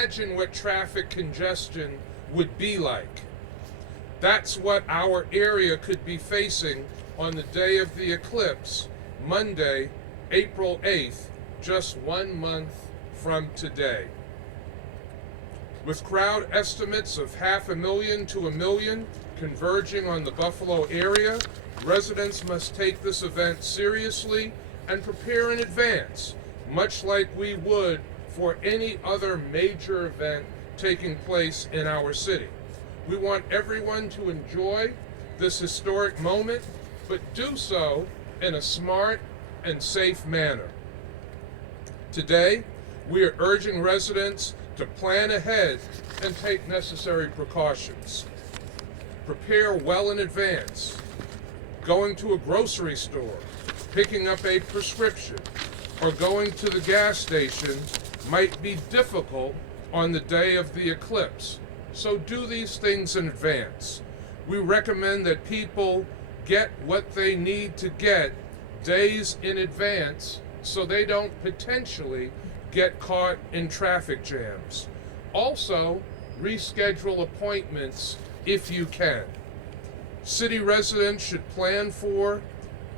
imagine what traffic congestion would be like. That's what our area could be facing on the day of the eclipse, Monday, April 8th, just 1 month from today. With crowd estimates of 500,000 to 1 million converging on the Buffalo area, residents must take this event seriously and prepare in advance, much like we would for any other major event taking place in our city. We want everyone to enjoy this historic moment, but do so in a smart and safe manner. Today, we are urging residents to plan ahead and take necessary precautions. Prepare well in advance. Going to a grocery store, picking up a prescription, or going to the gas station might be difficult on the day of the eclipse, so do these things in advance. We recommend that people get what they need to get days in advance so they don't potentially get caught in traffic jams. Also, reschedule appointments if you can. City residents should plan for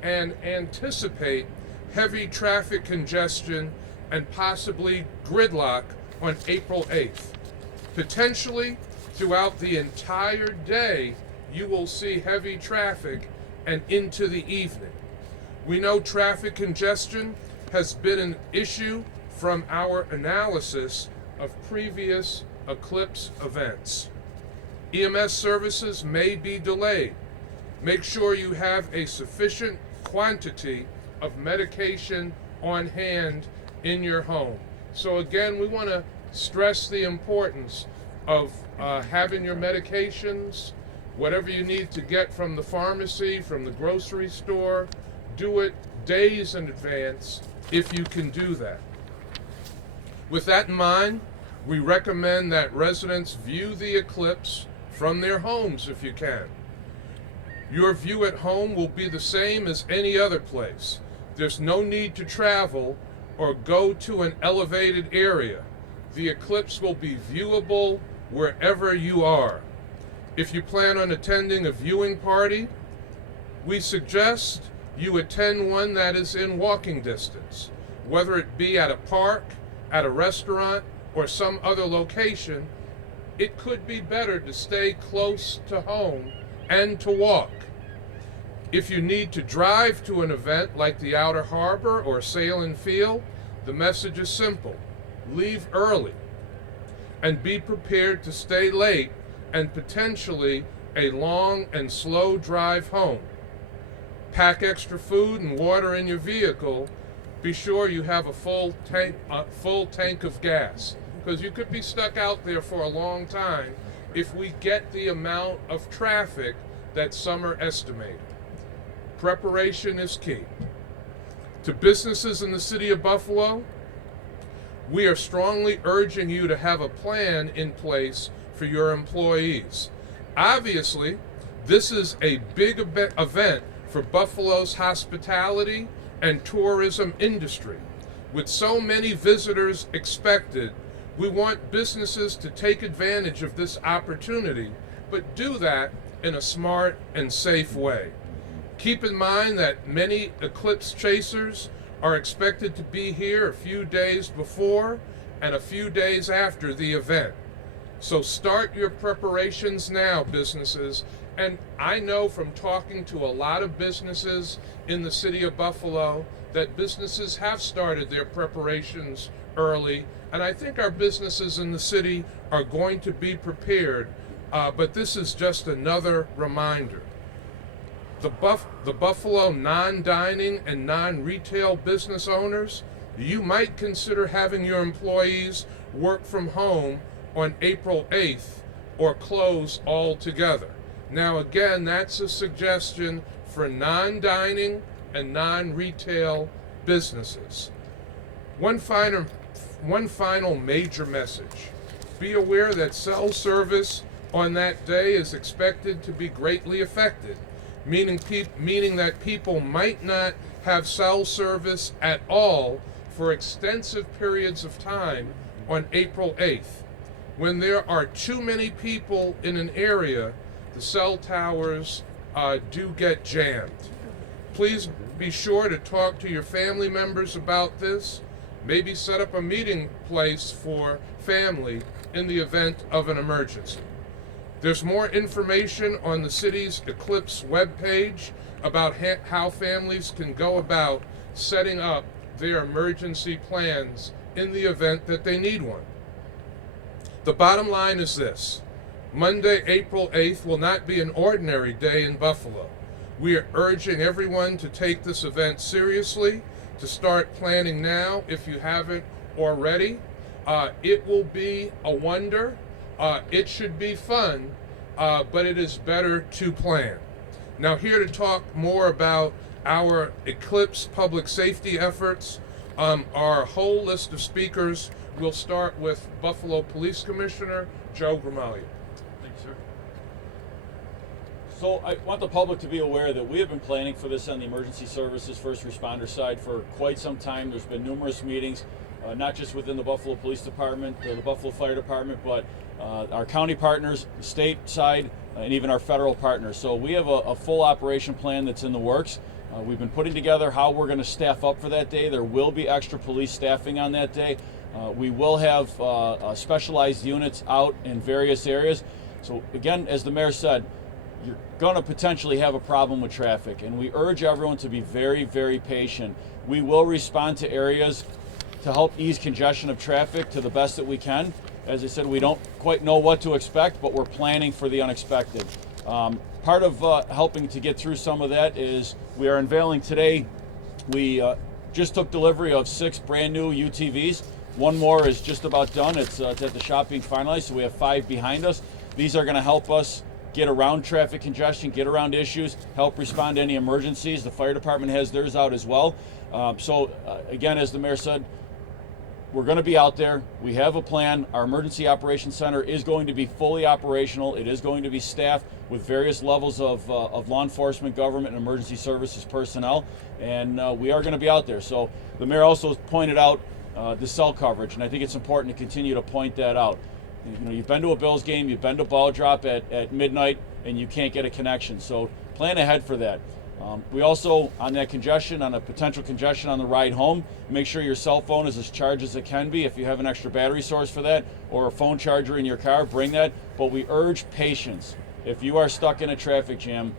and anticipate heavy traffic congestion and possibly gridlock on April 8th. Potentially, throughout the entire day, you will see heavy traffic and into the evening. We know traffic congestion has been an issue from our analysis of previous eclipse events. EMS services may be delayed. Make sure you have a sufficient quantity of medication on hand in your home. So again, we want to stress the importance of having your medications, whatever you need to get from the pharmacy, from the grocery store, do it days in advance if you can do that. With that in mind, we recommend that residents view the eclipse from their homes if you can. Your view at home will be the same as any other place. There's no need to travel or go to an elevated area. The eclipse will be viewable wherever you are. If you plan on attending a viewing party, we suggest you attend one that is in walking distance, whether it be at a park, at a restaurant, or some other location. It could be better to stay close to home and to walk. If you need to drive to an event like the Outer Harbor or Sail and Field, the message is simple: leave early and be prepared to stay late and potentially a long and slow drive home. Pack extra food and water in your vehicle. Be sure you have a full tank of gas, because you could be stuck out there for a long time if we get the amount of traffic that some are estimating. Preparation is key. To businesses in the city of Buffalo, we are strongly urging you to have a plan in place for your employees. Obviously, this is a big event for Buffalo's hospitality and tourism industry. With so many visitors expected, we want businesses to take advantage of this opportunity, but do that in a smart and safe way. Keep in mind that many eclipse chasers are expected to be here a few days before and a few days after the event. So start your preparations now, businesses. And I know from talking to a lot of businesses in the city of Buffalo that businesses have started their preparations early. And I think our businesses in the city are going to be prepared. But this is just another reminder. The Buffalo non-dining and non-retail business owners, you might consider having your employees work from home on April 8th or close altogether. Now again, that's a suggestion for non-dining and non-retail businesses. One final major message. Be aware that cell service on that day is expected to be greatly affected, meaning that people might not have cell service at all for extensive periods of time on April 8th. When there are too many people in an area, the cell towers do get jammed. Please be sure to talk to your family members about this. Maybe set up a meeting place for family in the event of an emergency. There's more information on the city's Eclipse webpage about how families can go about setting up their emergency plans in the event that they need one. The bottom line is this: Monday, April 8th will not be an ordinary day in Buffalo. We are urging everyone to take this event seriously, to start planning now if you haven't already. It will be a wonder. It should be fun, but it is better to plan. Now, here to talk more about our Eclipse public safety efforts, our whole list of speakers. We'll start with Buffalo Police Commissioner Joe Gramaglia. Thank you, sir. So I want the public to be aware that we have been planning for this on the emergency services first responder side for quite some time. There's been numerous meetings, not just within the Buffalo Police Department or the Buffalo Fire Department, but our county partners, the state side, and even our federal partners. So we have a full operation plan that's in the works. We've been putting together how we're going to staff up for that day. There will be extra police staffing on that day. We will have specialized units out in various areas. So again, as the mayor said, you're going to potentially have a problem with traffic, and we urge everyone to be very, very patient. We will respond to areas to help ease congestion of traffic to the best that we can. As I said, we don't quite know what to expect, but we're planning for the unexpected. Part of helping to get through some of that is we are unveiling today. We just took delivery of 6 brand new UTVs. One more is just about done. It's at the shop being finalized, so we have 5 behind us. These are going to help us get around traffic congestion, get around issues, help respond to any emergencies. The fire department has theirs out as well. Again, as the mayor said, we're going to be out there. We have a plan. Our emergency operations center is going to be fully operational. It is going to be staffed with various levels of law enforcement, government, and emergency services personnel, and we are going to be out there. So the mayor also pointed out the cell coverage, and I think it's important to continue to point that out. You know, you've been to a Bills game, you've been to ball drop at midnight, and you can't get a connection. So plan ahead for that. We also, on that congestion, on a potential congestion on the ride home, make sure your cell phone is as charged as it can be. If you have an extra battery source for that or a phone charger in your car, bring that. But we urge patience. If you are stuck in a traffic jam,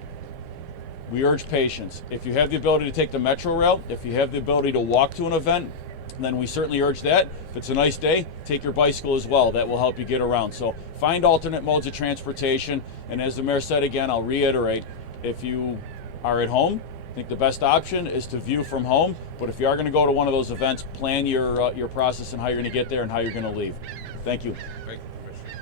we urge patience. If you have the ability to take the metro rail, if you have the ability to walk to an event, then we certainly urge that. If it's a nice day, take your bicycle as well. That will help you get around. So find alternate modes of transportation. And as the mayor said again, I'll reiterate, if you are at home, I think the best option is to view from home. But if you are going to go to one of those events, plan your process and how you're going to get there and how you're going to leave. Thank you. Thank you, Commissioner.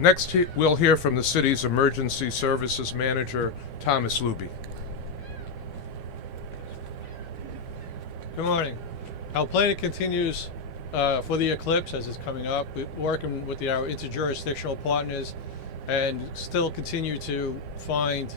Next, we'll hear from the city's emergency services manager, Thomas Luby. Good morning. Our plan continues for the eclipse as it's coming up. We're working with our interjurisdictional partners and still continue to find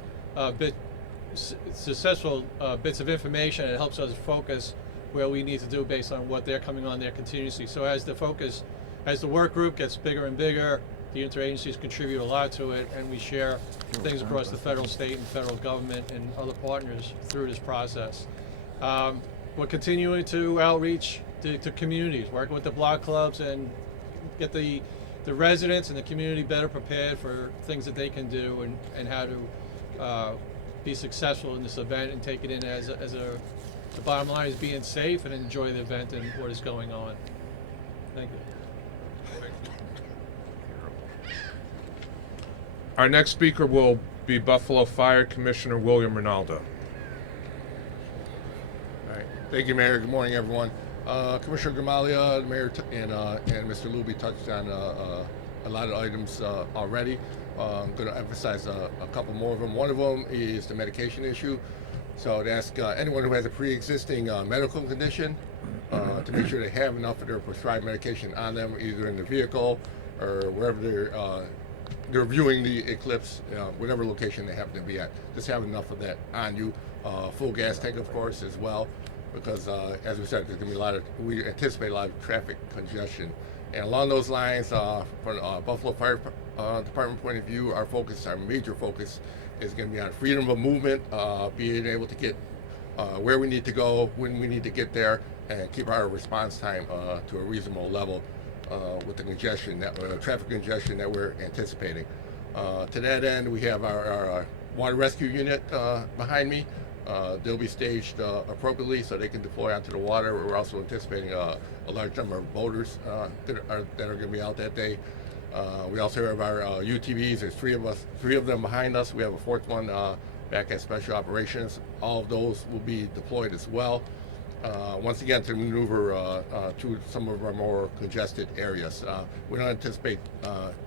successful bits of information that helps us focus where we need to do based on what they're coming on there continuously. So as the work group gets bigger and bigger, the interagencies contribute a lot to it, and we share things across the federal, state, and federal government and other partners through this process. We're continuing to outreach to communities, working with the block clubs and get the residents and the community better prepared for things that they can do and how to be successful in this event and take it in as the bottom line is being safe and enjoy the event and what is going on. Thank you. Our next speaker will be Buffalo Fire Commissioner William Ronaldo. All right. Thank you, Mayor. Good morning, everyone. Commissioner Gramaglia, the Mayor, and Mr. Luby touched on a lot of items already. I'm going to emphasize a couple more of them. One of them is the medication issue. So to ask anyone who has a pre-existing medical condition to make sure they have enough of their prescribed medication on them, either in the vehicle or wherever they're viewing the eclipse, whatever location they happen to be at. Just have enough of that on you. Full gas tank, of course, as well, because as we said, there's going to be we anticipate a lot of traffic congestion And along those lines, from Buffalo Fire Department point of view, our major focus is going to be on freedom of movement, being able to get where we need to go, when we need to get there, and keep our response time to a reasonable level with the traffic congestion that we're anticipating. To that end, we have our water rescue unit behind me. They'll be staged appropriately so they can deploy onto the water. We're also anticipating a large number of boaters that are going to be out that day. We also have our UTVs. There's three of them behind us. We have a fourth one back at Special Operations. All of those will be deployed as well. Once again, to maneuver through some of our more congested areas. We don't anticipate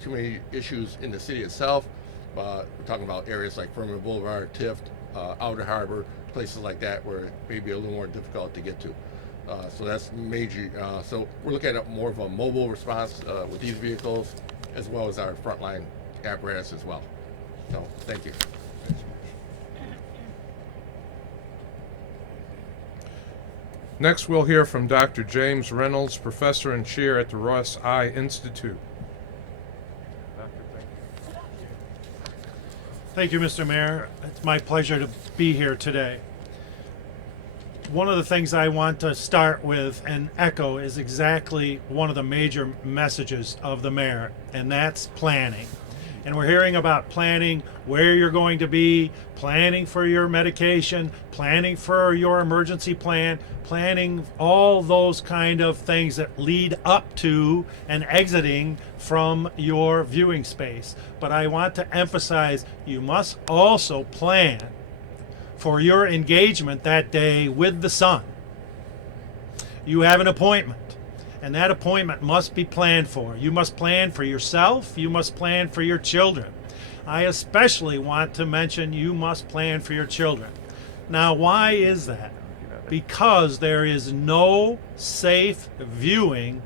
too many issues in the city itself. We're talking about areas like Furman Boulevard, Tift, Outer Harbor, places like that where it may be a little more difficult to get to. So that's major. So we're looking at more of a mobile response with these vehicles, as well as our frontline apparatus as well. So thank you. Next, we'll hear from Dr. James Reynolds, Professor and Chair at the Ross Eye Institute. Thank you, Mr. Mayor. It's my pleasure to be here today. One of the things I want to start with and echo is exactly one of the major messages of the mayor, and that's planning. And we're hearing about planning where you're going to be, planning for your medication, planning for your emergency plan, planning all those kind of things that lead up to and exiting from your viewing space. But I want to emphasize you must also plan for your engagement that day with the sun. You have an appointment, and that appointment must be planned for. You must plan for yourself. You must plan for your children. I especially want to mention you must plan for your children. Now, why is that? Because there is no safe viewing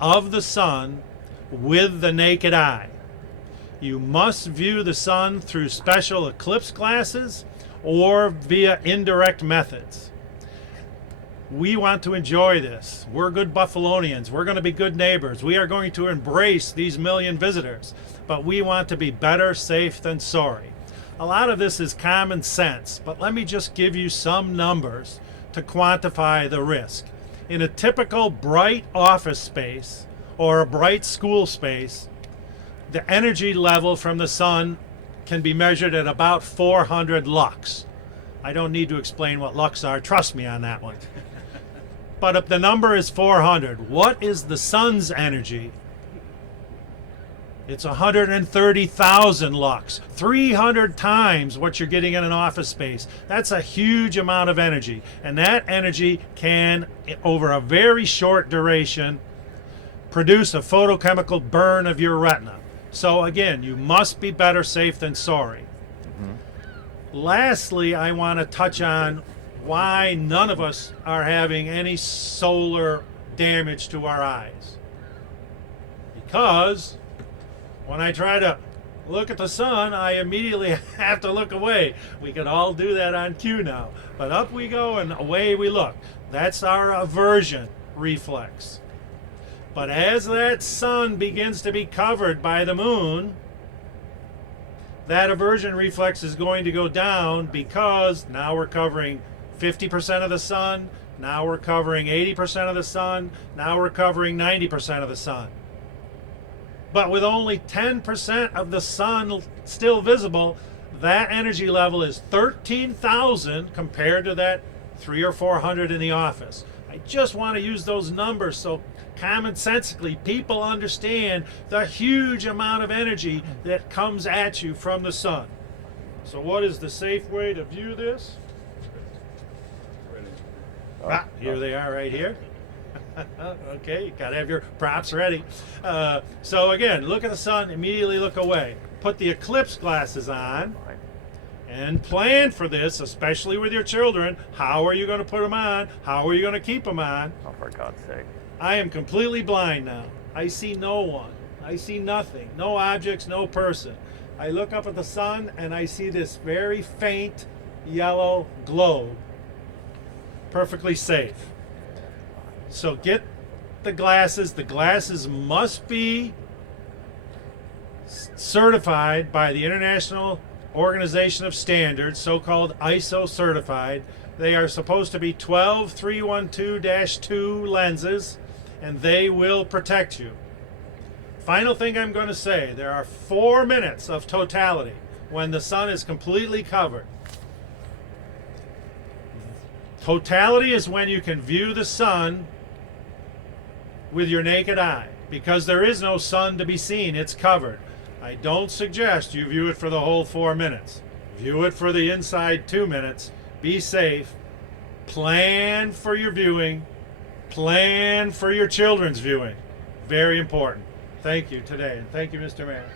of the sun with the naked eye. You must view the sun through special eclipse glasses or via indirect methods. We want to enjoy this. We're good Buffalonians. We're going to be good neighbors. We are going to embrace these million visitors, but we want to be better safe than sorry. A lot of this is common sense, but let me just give you some numbers to quantify the risk. In a typical bright office space or a bright school space, the energy level from the sun can be measured at about 400 lux. I don't need to explain what lux are. Trust me on that one. But if the number is 400, what is the sun's energy? It's 130,000 lux, 300 times what you're getting in an office space. That's a huge amount of energy. And that energy can, over a very short duration, produce a photochemical burn of your retina. So again, you must be better safe than sorry. Lastly, I want to touch on why none of us are having any solar damage to our eyes. Because when I try to look at the sun, I immediately have to look away. We can all do that on cue now. But up we go and away we look. That's our aversion reflex. But as that sun begins to be covered by the moon, that aversion reflex is going to go down because now we're covering 50% of the sun, now we're covering 80% of the sun, now we're covering 90% of the sun. But with only 10% of the sun still visible, that energy level is 13,000 compared to that 300 or 400 in the office. I just want to use those numbers so commonsensically people understand the huge amount of energy that comes at you from the sun. So what is the safe way to view this? Here they are right here. Okay, you gotta have your props ready. So again, look at the sun, immediately look away. Put the eclipse glasses on and plan for this, especially with your children. How are you going to put them on? How are you going to keep them on? Oh, for God's sake. I am completely blind now. I see no one. I see nothing. No objects, no person. I look up at the sun and I see this very faint yellow globe. Perfectly safe. So get the glasses. The glasses must be certified by the International Organization of Standards, so-called ISO certified. They are supposed to be 12312-2 lenses, and they will protect you. Final thing I'm going to say, there are 4 minutes of totality when the sun is completely covered. Totality is when you can view the sun with your naked eye, because there is no sun to be seen, it's covered. I don't suggest you view it for the whole 4 minutes. View it for the inside 2 minutes. Be safe. Plan for your viewing. Plan for your children's viewing. Very important. Thank you today, and thank you, Mr. Mayor.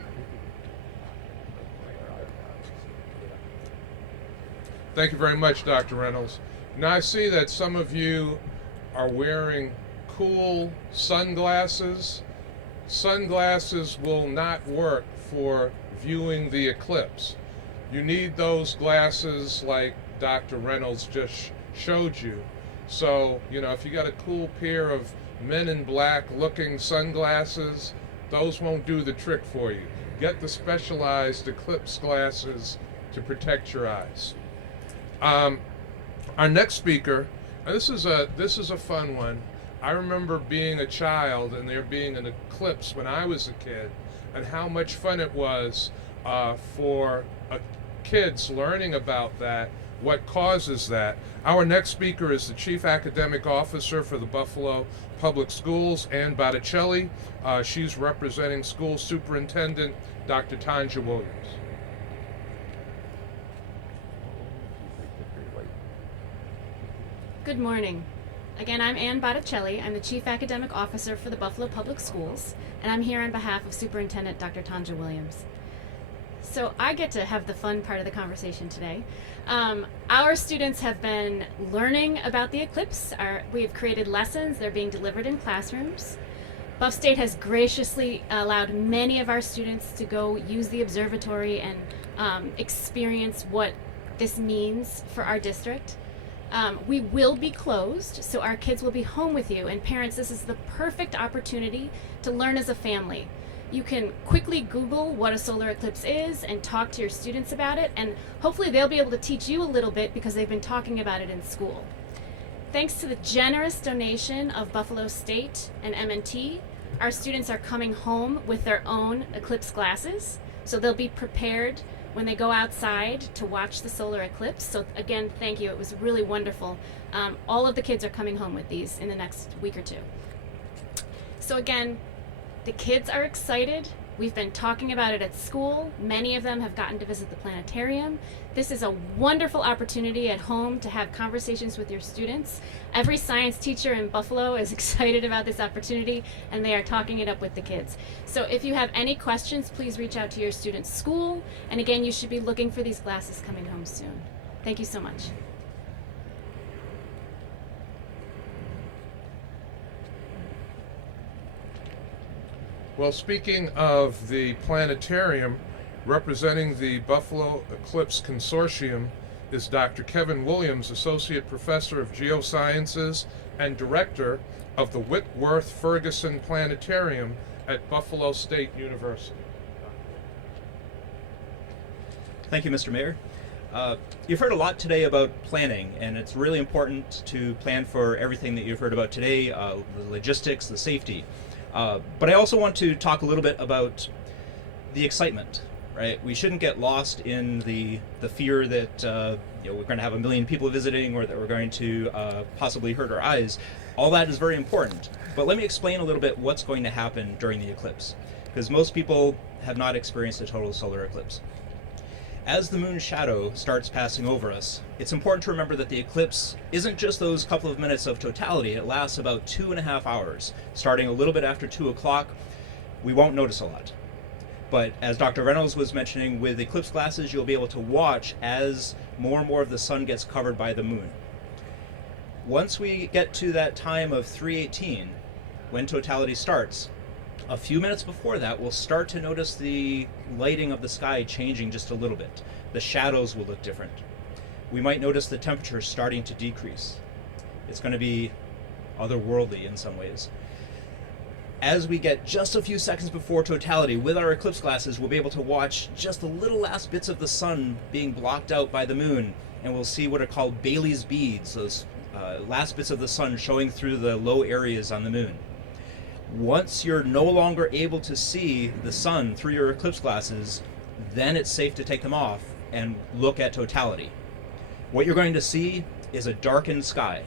Thank you very much, Dr. Reynolds. Now I see that some of you are wearing cool sunglasses. Sunglasses will not work for viewing the eclipse. You need those glasses like Dr. Reynolds just showed you. So, if you got a cool pair of Men in Black looking sunglasses, those won't do the trick for you. Get the specialized eclipse glasses to protect your eyes. Our next speaker, and this is a fun one. I remember being a child and there being an eclipse when I was a kid, and how much fun it was for kids learning about that, what causes that. Our next speaker is the Chief Academic Officer for the Buffalo Public Schools, Ann Botticelli. She's representing School Superintendent Dr. Tanja Williams. Good morning. Again, I'm Ann Botticelli. I'm the Chief Academic Officer for the Buffalo Public Schools, and I'm here on behalf of Superintendent Dr. Tanja Williams. So I get to have the fun part of the conversation today. Our students have been learning about the eclipse. We have created lessons. They're being delivered in classrooms. Buff State has graciously allowed many of our students to go use the observatory and experience what this means for our district. We will be closed, so our kids will be home with you. And parents, this is the perfect opportunity to learn as a family. You can quickly Google what a solar eclipse is and talk to your students about it, and hopefully they'll be able to teach you a little bit because they've been talking about it in school. Thanks to the generous donation of Buffalo State and M&T, our students are coming home with their own eclipse glasses, so they'll be prepared when they go outside to watch the solar eclipse. So again, thank you. It was really wonderful. All of the kids are coming home with these in the next week or two. So again, the kids are excited. We've been talking about it at school. Many of them have gotten to visit the planetarium. This is a wonderful opportunity at home to have conversations with your students. Every science teacher in Buffalo is excited about this opportunity, and they are talking it up with the kids. So if you have any questions, please reach out to your student's school. And again, you should be looking for these glasses coming home soon. Thank you so much. Well, speaking of the planetarium, representing the Buffalo Eclipse Consortium is Dr. Kevin Williams, Associate Professor of Geosciences and Director of the Whitworth Ferguson Planetarium at Buffalo State University. Thank you, Mr. Mayor. You've heard a lot today about planning, and it's really important to plan for everything that you've heard about today, the logistics, the safety. But I also want to talk a little bit about the excitement, right? We shouldn't get lost in the fear that we're going to have 1 million people visiting, or that we're going to possibly hurt our eyes. All that is very important. But let me explain a little bit what's going to happen during the eclipse, because most people have not experienced a total solar eclipse. As the moon's shadow starts passing over us, it's important to remember that the eclipse isn't just those couple of minutes of totality. It lasts about 2.5 hours. Starting a little bit after 2 o'clock, we won't notice a lot. But as Dr. Reynolds was mentioning, with eclipse glasses, you'll be able to watch as more and more of the sun gets covered by the moon. Once we get to that time of 3:18, when totality starts, a few minutes before that, we'll start to notice the lighting of the sky changing just a little bit. The shadows will look different. We might notice the temperature starting to decrease. It's going to be otherworldly in some ways. as we get just a few seconds before totality, with our eclipse glasses, we'll be able to watch just the little last bits of the sun being blocked out by the moon, and we'll see what are called Bailey's beads, those last bits of the sun showing through the low areas on the moon. Once you're no longer able to see the sun through your eclipse glasses, then it's safe to take them off and look at totality. What you're going to see is a darkened sky.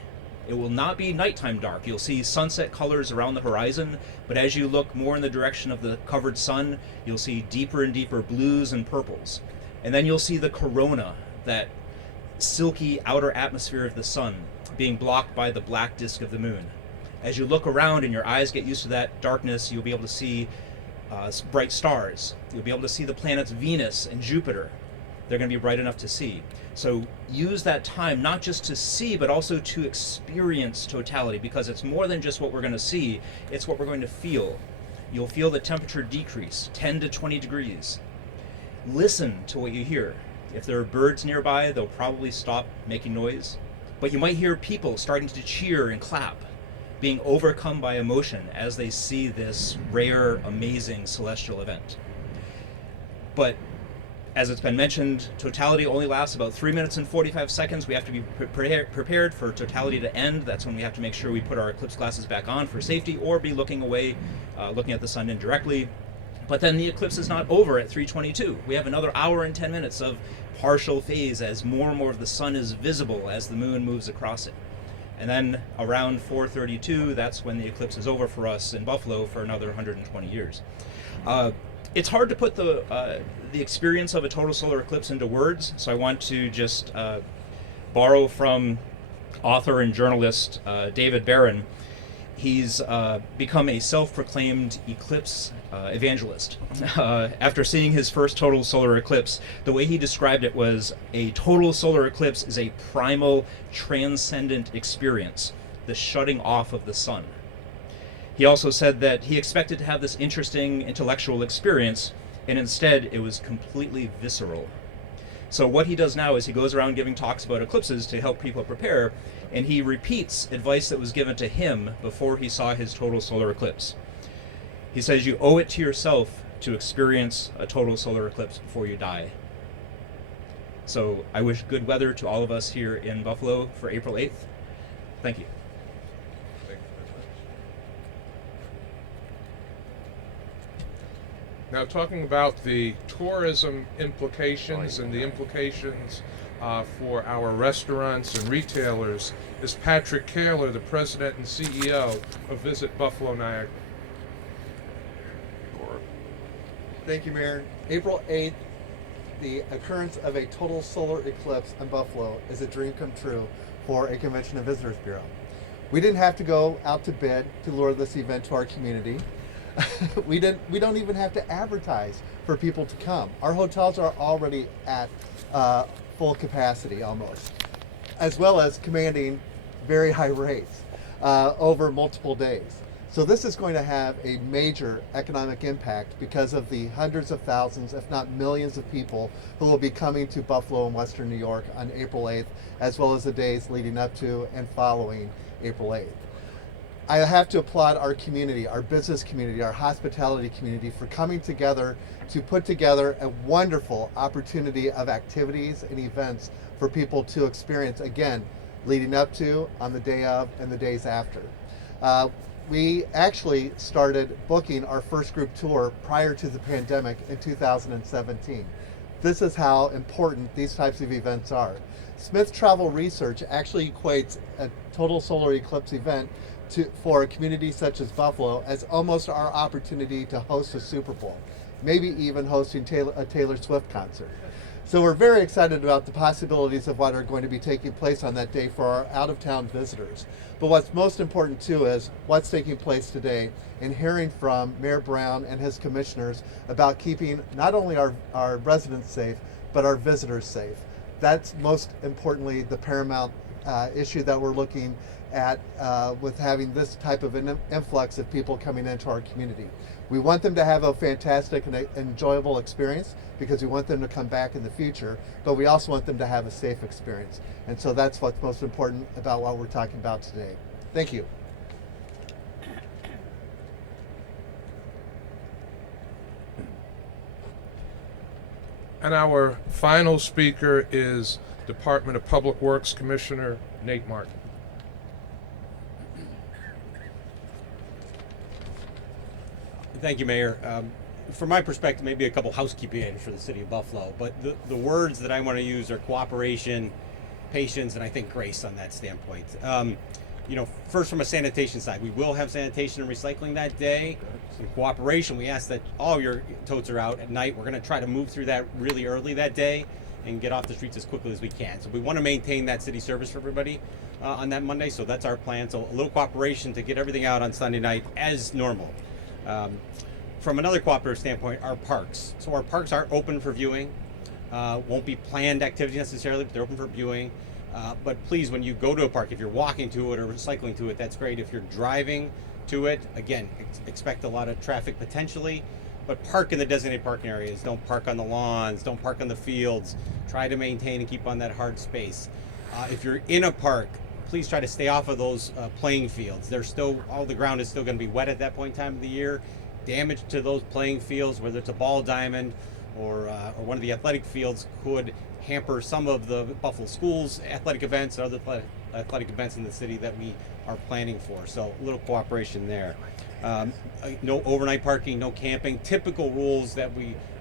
It will not be nighttime dark. You'll see sunset colors around the horizon, but as you look more in the direction of the covered sun, you'll see deeper and deeper blues and purples. And then you'll see the corona, that silky outer atmosphere of the sun, being blocked by the black disk of the moon. As you look around and your eyes get used to that darkness, you'll be able to see bright stars. You'll be able to see the planets Venus and Jupiter. They're going to be bright enough to see. So use that time not just to see, but also to experience totality, because it's more than just what we're going to see, it's what we're going to feel. You'll feel the temperature decrease 10 to 20 degrees. Listen to what you hear. If there are birds nearby, they'll probably stop making noise. But you might hear people starting to cheer and clap, being overcome by emotion as they see this rare, amazing celestial event. But as it's been mentioned, totality only lasts about 3 minutes and 45 seconds. We have to be prepared for totality to end. That's when we have to make sure we put our eclipse glasses back on for safety, or be looking away, looking at the sun indirectly. But then the eclipse is not over at 3:22. We have another hour and 10 minutes of partial phase as more and more of the sun is visible as the moon moves across it. And then around 4:32, that's when the eclipse is over for us in Buffalo for another 120 years. It's hard to put the experience of a total solar eclipse into words, so I want to just borrow from author and journalist David Barron. He's become a self-proclaimed eclipse evangelist. After seeing his first total solar eclipse, the way he described it was, a total solar eclipse is a primal, transcendent experience, the shutting off of the sun. He also said that he expected to have this interesting intellectual experience, and instead it was completely visceral. So what he does now is he goes around giving talks about eclipses to help people prepare, and he repeats advice that was given to him before he saw his total solar eclipse. He says you owe it to yourself to experience a total solar eclipse before you die. So I wish good weather to all of us here in Buffalo for April 8th. Thank you. Now, talking about the tourism implications and the implications for our restaurants and retailers is Patrick Kaler, the president and CEO of Visit Buffalo Niagara. Thank you, Mayor. April 8th, the occurrence of a total solar eclipse in Buffalo is a dream come true for a Convention and Visitors Bureau. We didn't have to go out to bid to lure this event to our community. We don't even have to advertise for people to come. Our hotels are already at full capacity almost, as well as commanding very high rates over multiple days. So this is going to have a major economic impact because of the hundreds of thousands, if not millions of people who will be coming to Buffalo and Western New York on April 8th, as well as the days leading up to and following April 8th. I have to applaud our community, our business community, our hospitality community for coming together to put together a wonderful opportunity of activities and events for people to experience, again, leading up to, on the day of, and the days after. We actually started booking our first group tour prior to the pandemic in 2017. This is how important these types of events are. Smith Travel Research actually equates a total solar eclipse event for a community such as Buffalo as almost our opportunity to host a Super Bowl, maybe even hosting a Taylor Swift concert. So we're very excited about the possibilities of what are going to be taking place on that day for our out-of-town visitors. But what's most important too is what's taking place today and hearing from Mayor Brown and his commissioners about keeping not only our residents safe, but our visitors safe. That's most importantly the paramount issue that we're looking at with having this type of an influx of people coming into our community. We want them to have a fantastic and enjoyable experience because we want them to come back in the future, but we also want them to have a safe experience. And so that's what's most important about what we're talking about today. Thank you. And our final speaker is Department of Public Works Commissioner Nate Martin. Thank you, Mayor. From my perspective, maybe a couple housekeeping items for the city of Buffalo, but the words that I want to use are cooperation, patience, and I think grace on that standpoint. First from a sanitation side, we will have sanitation and recycling that day. Some cooperation, we ask that all your totes are out at night. We're going to try to move through that really early that day and get off the streets as quickly as we can. So we want to maintain that city service for everybody on that Monday, so that's our plan. So a little cooperation to get everything out on Sunday night as normal. From another cooperative standpoint, our parks. So our parks are open for viewing. Won't be planned activity necessarily, but they're open for viewing. But please, when you go to a park, if you're walking to it or cycling to it, that's great. If you're driving to it, again, expect a lot of traffic potentially, but park in the designated parking areas. Don't park on the lawns, don't park on the fields. Try to maintain and keep on that hard space. If you're in a park, please try to stay off of those playing fields. All the ground is still going to be wet at that point in time of the year. Damage to those playing fields, whether it's a ball diamond or one of the athletic fields, could hamper some of the Buffalo Schools athletic events and other athletic events in the city that we are planning for. So a little cooperation there. No overnight parking, no camping, typical rules that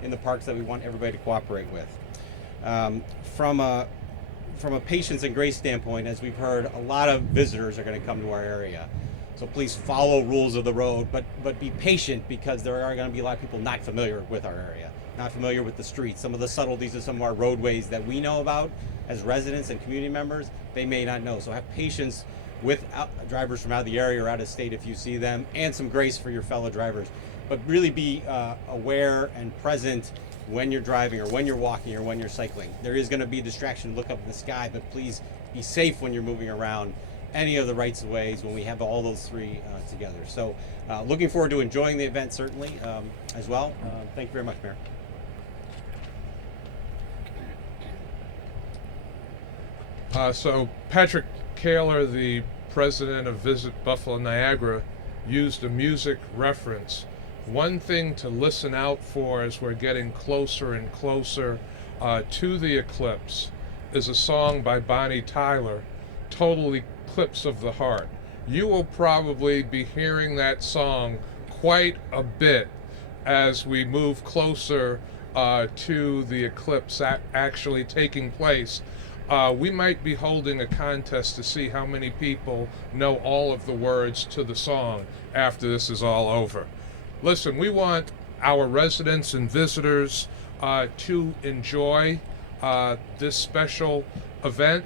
in the parks that we want everybody to cooperate with. From a patience and grace standpoint, as we've heard, a lot of visitors are going to come to our area. So please follow rules of the road, but be patient, because there are going to be a lot of people not familiar with our area, not familiar with the streets. Some of the subtleties of some of our roadways that we know about as residents and community members, they may not know. So have patience with drivers from out of the area or out of state if you see them, and some grace for your fellow drivers. But really be aware and present when you're driving or when you're walking or when you're cycling. There is going to be a distraction, look up in the sky, but please be safe when you're moving around any of the rights of ways when we have all those three together. So looking forward to enjoying the event certainly as well. Thank you very much, Mayor. So Patrick Kaler, the president of Visit Buffalo Niagara, used a music reference. One thing to listen out for as we're getting closer and closer to the eclipse is a song by Bonnie Tyler, Total Eclipse of the Heart. You will probably be hearing that song quite a bit as we move closer to the eclipse actually taking place. We might be holding a contest to see how many people know all of the words to the song after this is all over. Listen, we want our residents and visitors to enjoy this special event.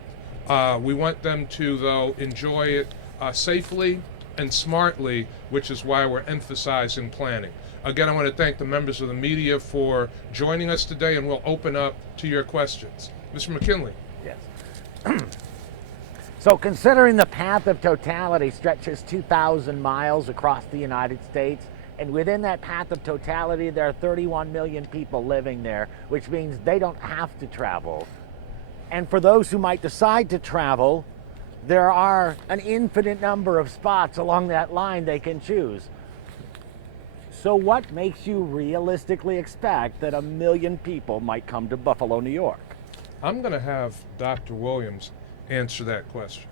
We want them to, though, enjoy it safely and smartly, which is why we're emphasizing planning. Again, I want to thank the members of the media for joining us today, and we'll open up to your questions. Mr. McKinley. Yes. So considering the path of totality stretches 2,000 miles across the United States, and within that path of totality, there are 31 million people living there, which means they don't have to travel. And for those who might decide to travel, there are an infinite number of spots along that line they can choose. So what makes you realistically expect that 1 million people might come to Buffalo, New York? I'm going to have Dr. Williams answer that question.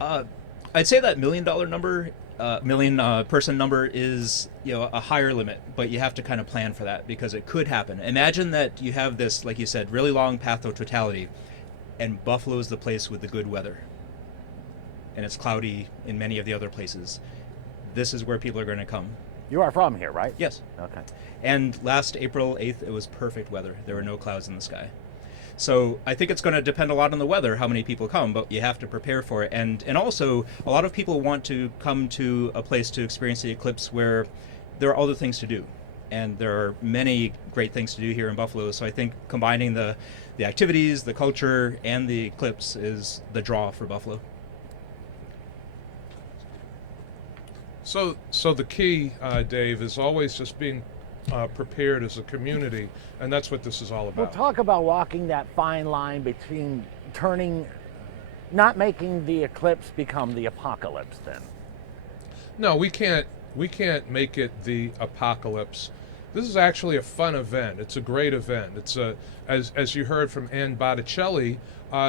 I'd say that $1 million number, million person number is a higher limit, but you have to kind of plan for that because it could happen. Imagine that you have this, like you said, really long path of totality, and Buffalo is the place with the good weather, and it's cloudy in many of the other places. This is where people are going to come. You are from here, right? Yes. Okay. And last April 8th, it was perfect weather. There were no clouds in the sky. So I think it's going to depend a lot on the weather, how many people come, but you have to prepare for it. And also, a lot of people want to come to a place to experience the eclipse where there are other things to do. And there are many great things to do here in Buffalo. So I think combining the activities, the culture, and the eclipse is the draw for Buffalo. So the key, Dave, is always just being prepared as a community, and that's what this is all about. We'll talk about walking that fine line between not making the eclipse become the apocalypse then. No, we can't We can't make it the apocalypse. This is actually a fun event. It's a great event. It's as you heard from Ann Botticelli,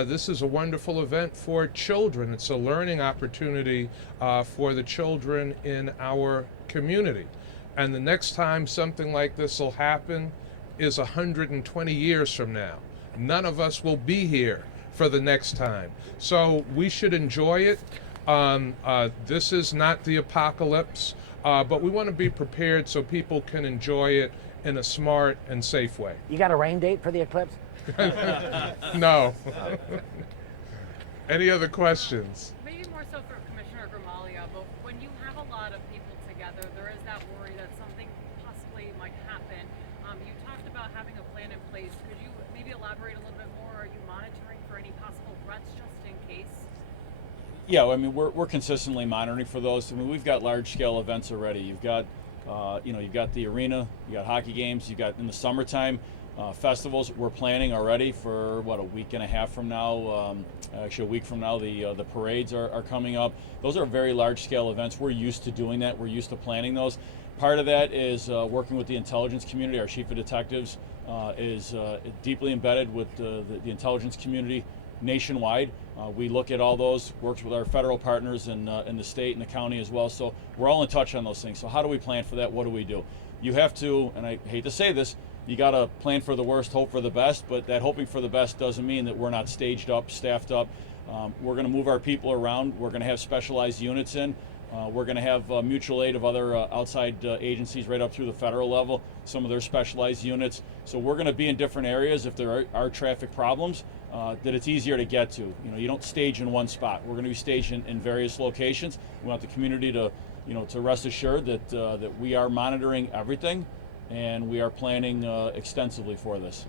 this is a wonderful event for children. It's a learning opportunity for the children in our community. And the next time something like this will happen is 120 years from now. None of us will be here for the next time. So we should enjoy it. This is not the apocalypse, but we want to be prepared so people can enjoy it in a smart and safe way. You got a rain date for the eclipse? No. Any other questions? Maybe more so for Commissioner Gramalia, but when you have a lot of people together, there is that worry that something possibly might happen. You talked about having a plan in place. Could you maybe elaborate a little bit more? Are you monitoring for any possible threats just in case? Yeah, I mean, we're consistently monitoring for those. I mean, we've got large-scale events already. You've got, you've got the arena, you got hockey games, you've got in the summertime festivals. We're planning already for a week and a half from now. Actually, a week from now, the parades are coming up. Those are very large-scale events. We're used to doing that. We're used to planning those. Part of that is working with the intelligence community. Our chief of detectives is deeply embedded with the intelligence community nationwide. We look at all those, works with our federal partners in the state and the county as well. So we're all in touch on those things. So how do we plan for that? What do we do? You have to, and I hate to say this, you got to plan for the worst, hope for the best, but that hoping for the best doesn't mean that we're not staged up, staffed up. We're going to move our people around. We're going to have specialized units in. We're going to have mutual aid of other outside agencies right up through the federal level, some of their specialized units. So we're going to be in different areas if there are traffic problems that it's easier to get to. You don't stage in one spot. We're going to be staged in various locations. We want the community to, to rest assured that that we are monitoring everything, and we are planning extensively for this.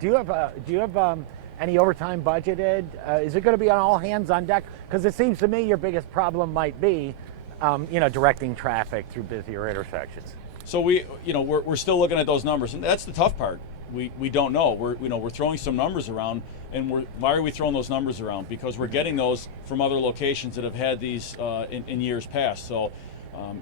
Do you have any overtime budgeted? Is it going to be on all hands on deck? Because it seems to me your biggest problem might be, directing traffic through busier intersections. So we're still looking at those numbers, and that's the tough part. We don't know. We're throwing some numbers around, and why are we throwing those numbers around? Because we're getting those from other locations that have had these in years past. So.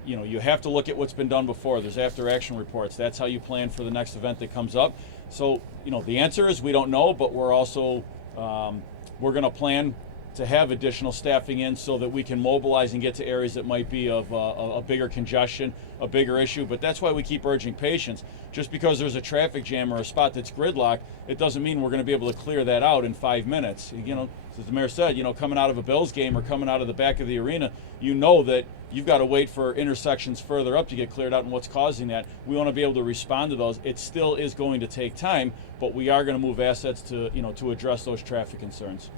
You have to look at what's been done before. There's after-action reports. That's how you plan for the next event that comes up. So, the answer is we don't know, but we're also we're going to plan to have additional staffing in so that we can mobilize and get to areas that might be of a bigger congestion, a bigger issue. But that's why we keep urging patience. Just because there's a traffic jam or a spot that's gridlocked, it doesn't mean we're going to be able to clear that out in 5 minutes. As the mayor said, coming out of a Bills game or coming out of the back of the arena, that you've got to wait for intersections further up to get cleared out and what's causing that. We want to be able to respond to those. It still is going to take time, but we are going to move assets to, to address those traffic concerns.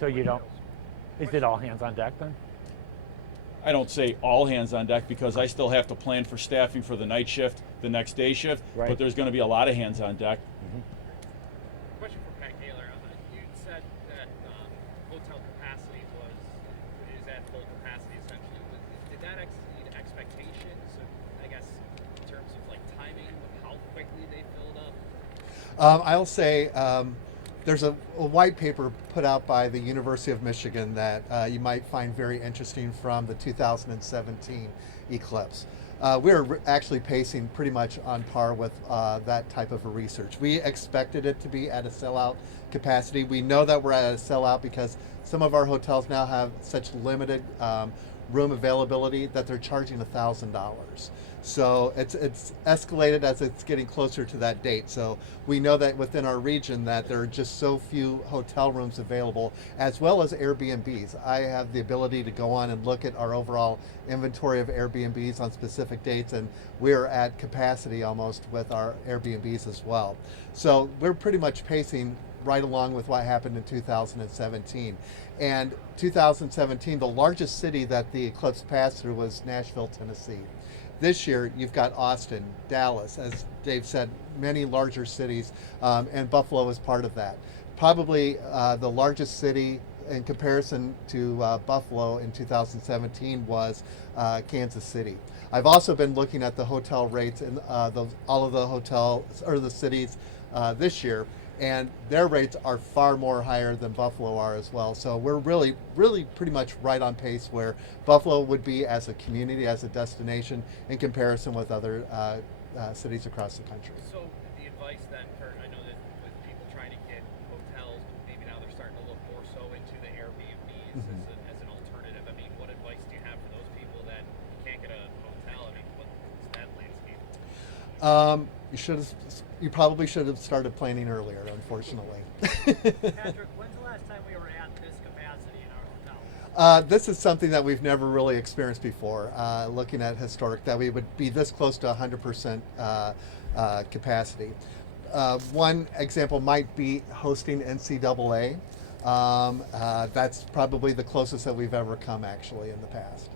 So is it all hands on deck then? I don't say all hands on deck because I still have to plan for staffing for the night shift, the next day shift, right. But there's going to be a lot of hands on deck. Mm-hmm. Question for Pat Kaler. You said that hotel capacity is at full capacity essentially. Did that exceed expectations? I guess in terms of timing, how quickly they filled up. I'll say there's a white paper put out by the University of Michigan that you might find very interesting from the 2017 eclipse. We're actually pacing pretty much on par with that type of a research. We expected it to be at a sellout capacity. We know that we're at a sellout because some of our hotels now have such limited room availability that they're charging $1,000. So it's escalated as it's getting closer to that date. So we know that within our region that there are just so few hotel rooms available, as well as Airbnbs. I have the ability to go on and look at our overall inventory of Airbnbs on specific dates, and we're at capacity almost with our Airbnbs as well. So we're pretty much pacing right along with what happened in 2017. And 2017, the largest city that the eclipse passed through was Nashville, Tennessee. This year, you've got Austin, Dallas, as Dave said, many larger cities, and Buffalo is part of that. Probably the largest city in comparison to Buffalo in 2017 was Kansas City. I've also been looking at the hotel rates in all of the hotels or the cities this year, and their rates are far more higher than Buffalo are as well. So we're really pretty much right on pace where Buffalo would be as a community, as a destination, in comparison with other cities across the country. So the advice then, Kurt, I know that with people trying to get hotels, maybe now they're starting to look more so into the Airbnbs as an alternative. I mean, what advice do you have for those people that can't get a hotel? I mean, what's that landscape? You probably should have started planning earlier, unfortunately. Patrick, when's the last time we were at this capacity in our hotel? This is something that we've never really experienced before, looking at historic, that we would be this close to 100% capacity. One example might be hosting NCAA. That's probably the closest that we've ever come, actually, in the past.